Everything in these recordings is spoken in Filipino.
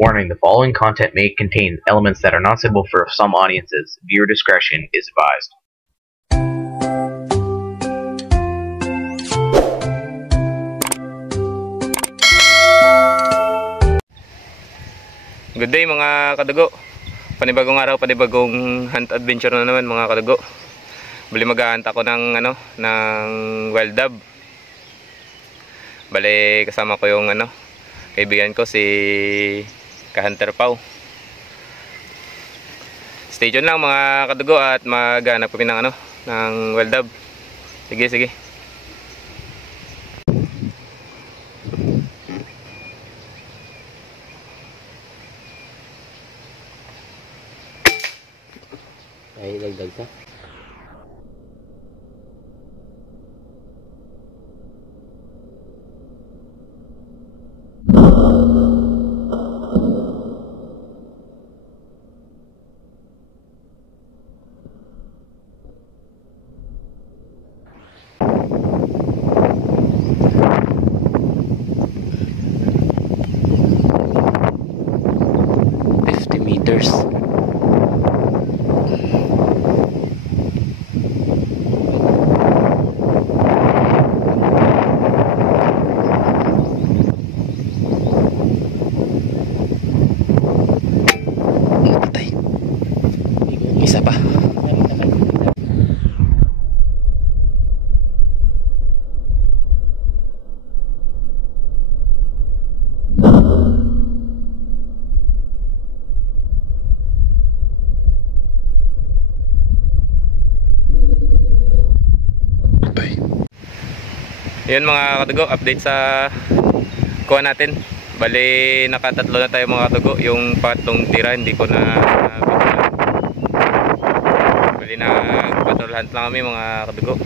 Warning: the following content may contain elements that are not suitable for some audiences. Viewer discretion is advised. Good day mga kadugo. Panibagong araw, panibagong hunt adventure na naman mga kadugo. Bali mag-hunt ako ng wild dove. Bali kasama ko yung kaibigan ko si Ka-Hunter Pau. Stay tuned lang mga kadugo at maghanap kami ng ng wild dove. Sige. Ay, dagdag ka. Meters. Patay. Isa pa. Yun mga kadugo, update sa kuha natin. Bali nakatatlo na tayo mga kadugo. Yung pangatlong tira hindi ko na bali nag-patrol hunt lang kami mga kadugo.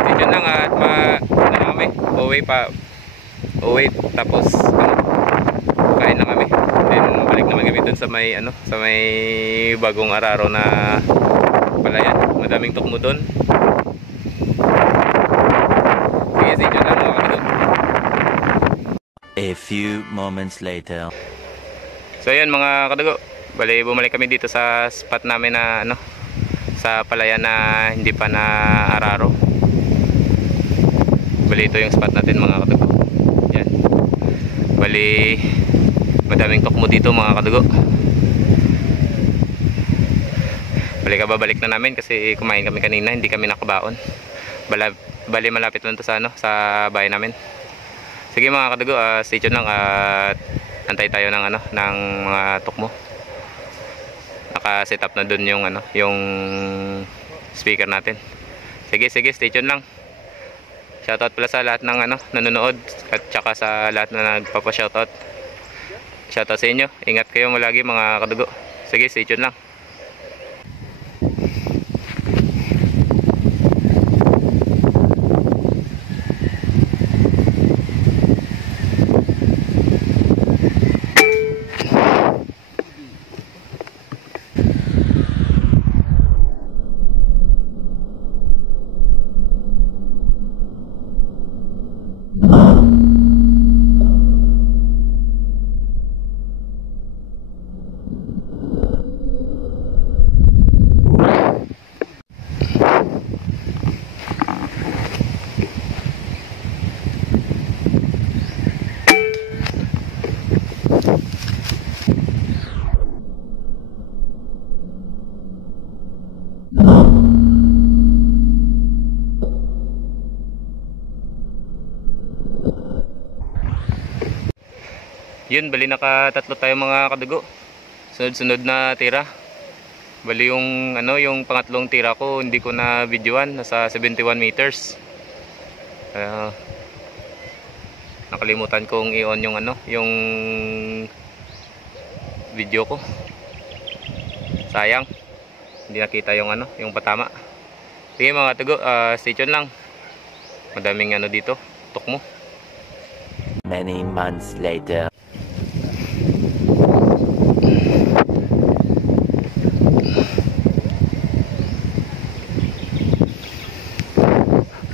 Stay tuned lang at kami uwi tapos kain lang kami. Then balik naman kami dun sa may bagong araro na palayan. Madaming tukmo dun. A few moments later. So yun mga kadugo, bali bumalik kami dito sa spot namin na sa palayan na hindi pa na araro. Bali ito yung spot natin mga kadugo. Yan. Bali madaming tukmo dito mga kadugo. Bali kababalik na namin kasi kumain kami kanina, hindi kami nakabaon. Bali malapit lang to sa sa bahay namin. Sige mga kadugo, stay tuned lang at antay tayo ng ng mga tukmo. Naka-set up na dun yung yung speaker natin. Sige, stay tuned lang. Shoutout pala sa lahat ng nanonood at saka sa lahat na nagpapa-shoutout. Shoutout sa inyo. Ingat kayo malagi mga kadugo. Sige, stay tuned lang. Yun, bali nakatatlo tayo mga kadugo. Sunod-sunod na tira. Bali yung yung pangatlong tira ko hindi ko na videoan, nasa 71 meters. Nakalimutan kong i-on yung yung video ko. Sayang. Hindi nakita yung yung patama. Sige mga kadugo, stay tuned lang. Madaming dito, tukmo. Many months later.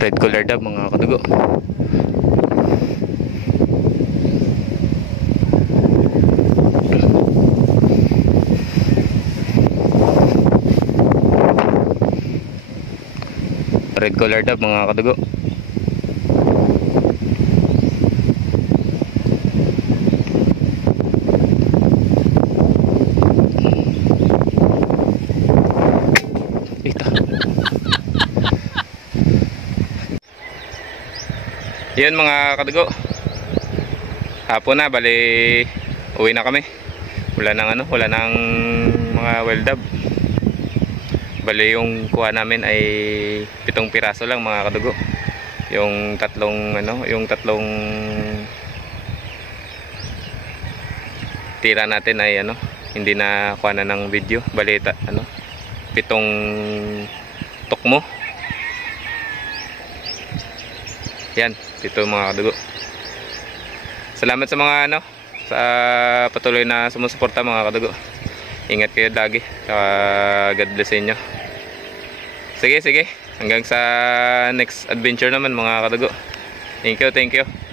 Red color dove mga kadugo. red collar dove mga kadugo. Ito. Yun mga kadugo, hapon na, bali uwi na kami. Wala nang wala nang mga wild dove. Bali yung kuha namin ay 7 piraso lang mga kadugo. Yung tatlong tira natin ay hindi na kuha na ng video. Bali 7 tukmo. Yan, 7 mga kadugo. Salamat sa mga sa patuloy na sumusuporta mga kadugo. Ingat kayo lagi. God bless inyo. Sige. Hanggang sa next adventure naman mga kadugo. Thank you.